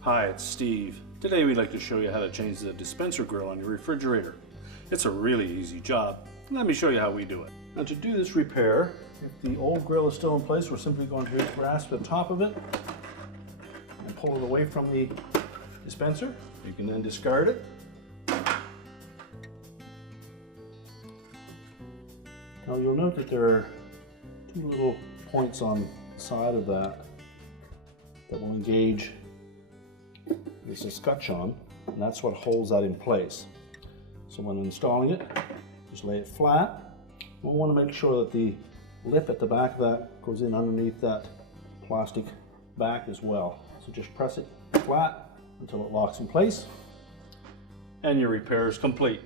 Hi, it's Steve. Today we'd like to show you how to change the dispenser grill on your refrigerator. It's a really easy job. Let me show you how we do it. Now to do this repair, if the old grill is still in place, we're simply going to grasp the top of it and pull it away from the dispenser. You can then discard it. Now you'll note that there are two little points on the side of that will engage this escutcheon, and that's what holds that in place. So when installing it, just lay it flat. We'll want to make sure that the lip at the back of that goes in underneath that plastic back as well. So just press it flat until it locks in place, and your repair is complete.